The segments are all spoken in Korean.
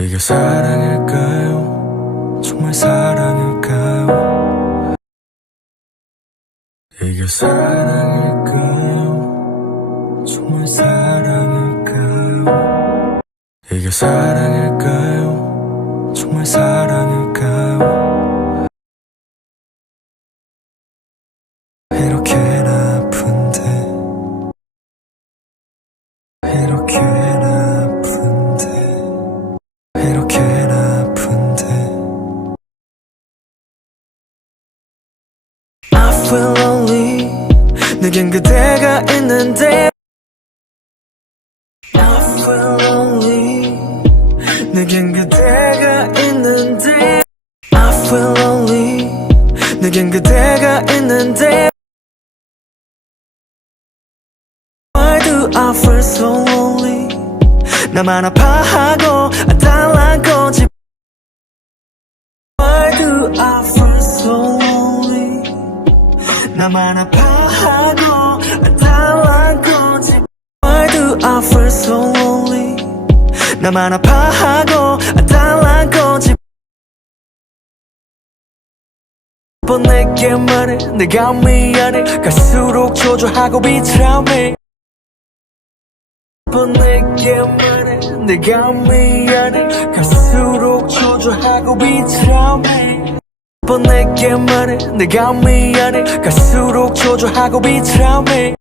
이게 사랑일까요? 정말 사랑일까요? 이게 사랑일까요? 정말 사랑일까요? 이게 사랑일까요? 정말 사랑일까요? 이렇게나 아픈데 이렇게나 아픈데 이렇게나 아픈데 I feel lonely 내겐 그대가 있는데 I feel lonely 내겐 그대가 있는데 I feel lonely 내겐 그대가 있는데 Why do I feel so lonely 나만 아파하고 달란 거지 Why do I feel so lonely 나만 아파하고 달란 거지 Why do I feel so lonely 나만 아파하고 달란 거지 번 내게 말해 내가 미안해 갈수록 초조하고 비참해 번 내게 말해 내가 미안해 갈수록 초조하고 비참해 번 내게 말해 내가 미안해 갈수록 초조하고 비참해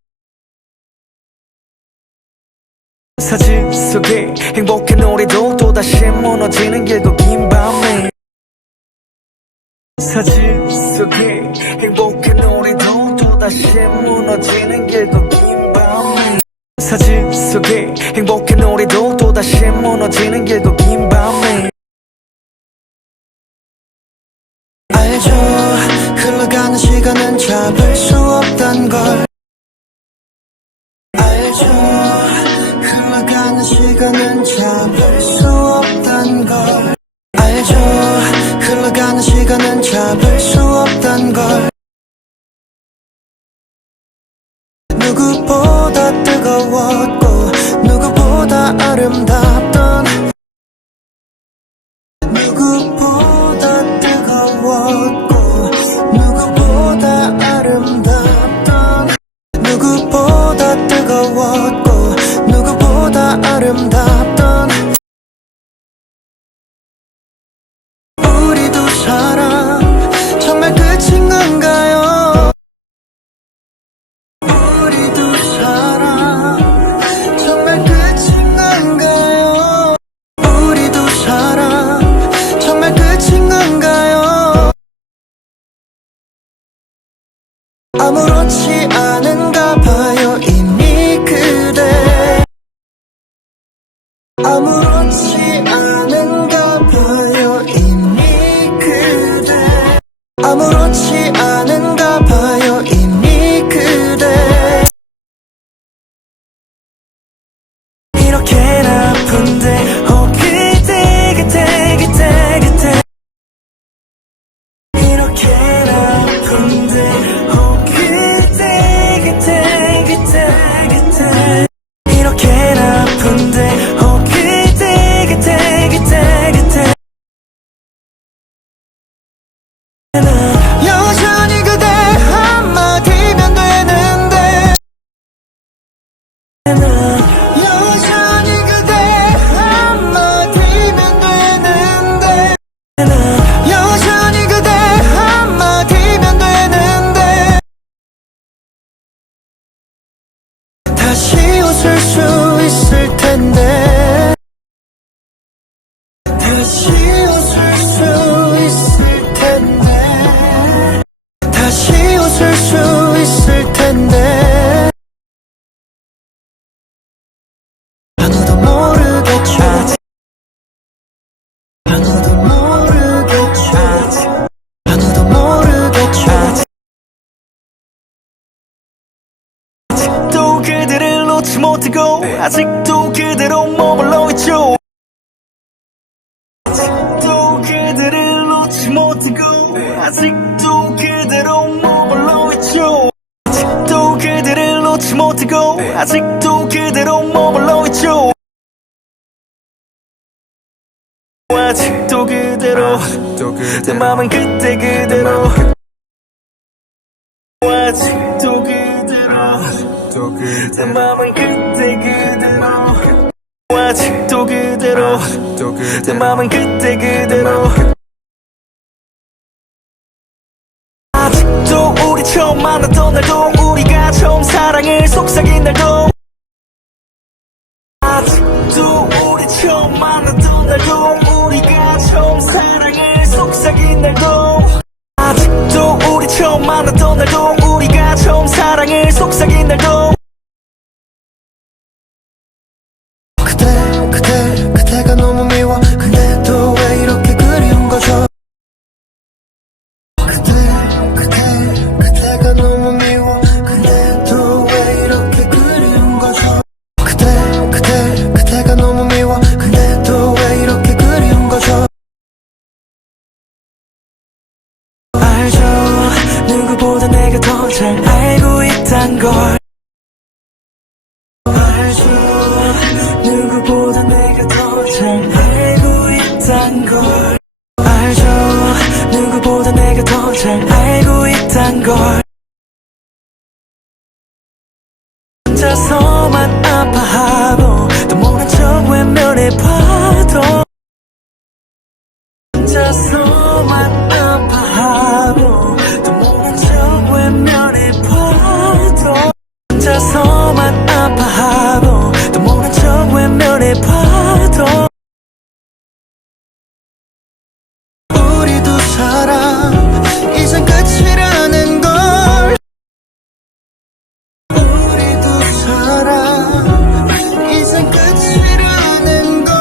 사진 속에 행복한 노래도 또다시 무너지는 길고 긴 밤에 사진 속에 행복한 노래도 또다시 무너지는 길고 긴 밤에 사진 속에 행복한 노래도 또다시 무너지는 길고 긴 밤에 알죠 흘러가는 시간은 잡을 수 없단 걸 알죠 흘러가는 시간은 잡을 수 없단 걸 알죠 흘러가는 시간은 잡을 수 없단 걸 누구보다 뜨거웠고 누구보다 아름답던 누구보다 뜨거웠고 누구보다 아름답던 누구보다 뜨거웠고 누구보다 아름답던 우리 두 사람 정말 끝인 건가요 우리 두 사람 정말 끝인 건가요 우리 두 사람 정말 끝인 건가요 아무렇지 않은가 봐요 이미 그대 아무렇지 않은가 봐요 이미 그대 아무렇지 않은가 봐요 이미 그대 이렇게나 아픈데 그대 그대 그대 그대 이렇게나 아픈데 그대 그대 그대 그대 이렇게나 아픈데 그대 그대 그대 그대 여전히 그대 한마디면 되는데 여전히 그대 한마디면 되는데 여전히 그대 한마디면 되는데 다시 웃을 수 있을 텐데 다시 웃을 수 있을 텐데 다시 웃을 수 있을 텐데 아무도 모르겠죠 아무도 모르겠죠 아무도 모르겠죠 아직도 그대를 놓지 못하고 아직도 그대로 머물러있죠 아직도 그대를 놓지 못하고 아직도 그대로 머물러있죠 아직도 그대를 놓지 못하고 아직도 그대로 머물러있죠 그대로 내 맘은 그때 그대로 아직도 그대로 내 맘은 그때 그대로 아직도 그대로 내 맘은 그때 그대로 아직도 우리 처음 만났던 날도 우리가 처음 사랑을 속삭인 날도 아직도 우리 처음 만났던 날도 우리가 처음 사랑을 속삭인 날도 아직도 우리 처음 만났던 날도 우리가 처음 사랑을 속삭인 날도 그대가 너무 미워 근데도 왜 이렇게 그리운 거죠 그대가 너무 미워 근데도 왜 이렇게 그리운 거죠 그대가 너무 미워 근데도 왜 이렇게 그리운 거죠 알죠 누구보다 내가 더 잘 알고 있단 걸 알죠 누구보다 내가 더 잘 알고 있단 걸 알죠 누구보다 내가 더 잘 알고 있단 걸 혼자서만 아파하고 또 모른 척 외면해 봐도 혼자서만 아파하고 또 모른 척 외면해 봐도 혼자서만 아파하고 또 모른 척 외면해 봐도 우리 두 사람 이젠 끝이라는 걸 우리 두 사람 이젠 끝이라는 걸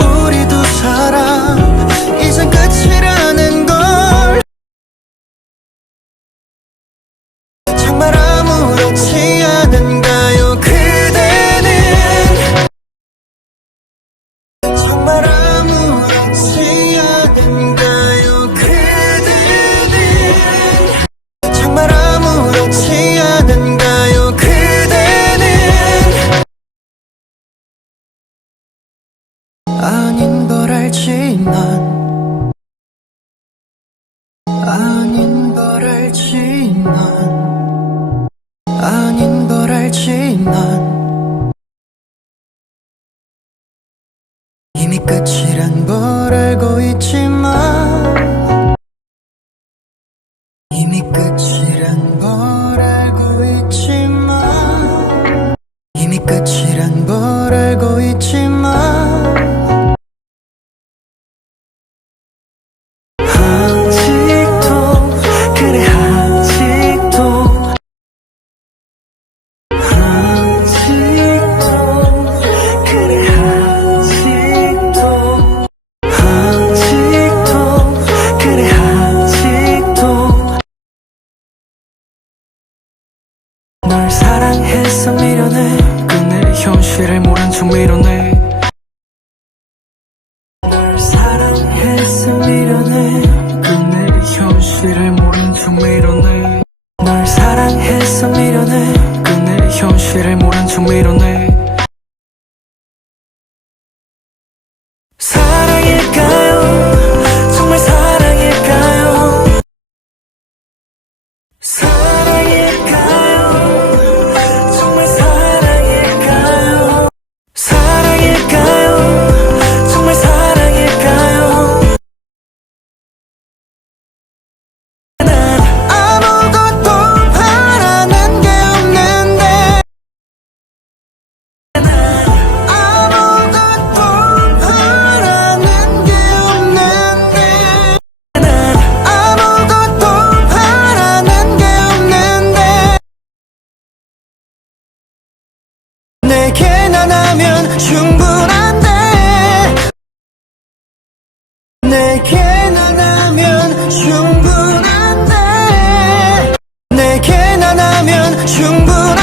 우리 두 사람 이젠 끝이라는 걸 정말 아무렇지 않은가요 그대는 정말 아무렇지 않은가요 그대는 정말 아무렇지 않은가요 그대는 아닌 걸 알지 난 아닌 걸 알지 난 아닌 걸 알지 난 이미 끝이란 걸 알고 있지만 이미 끝이란 걸 알고 있지만 이미 끝이란 걸 알고 있지만 아직도 그래 아직도 그래 아직도 그래 아직도 널 사랑했어 미련해 끝내 현실을 모른 척 밀어내 널 사랑했어 미련해 끝내 현실을 모른 척 밀어내 널 사랑했어 미련해 끝내 현실을 모른 척 밀어내 사랑일까요 정말 사랑일까요 사랑일까요 정말 사랑일까요 사랑일까요 정말 사랑일까요 난 아무것도 바라는 게 없는데 난 아무것도 바라는 게 없는데 난 아무것도 바라는 게 없는데 내게만 하면 충분한데 내게만 하면 충분한데 내게만 하면 충분한데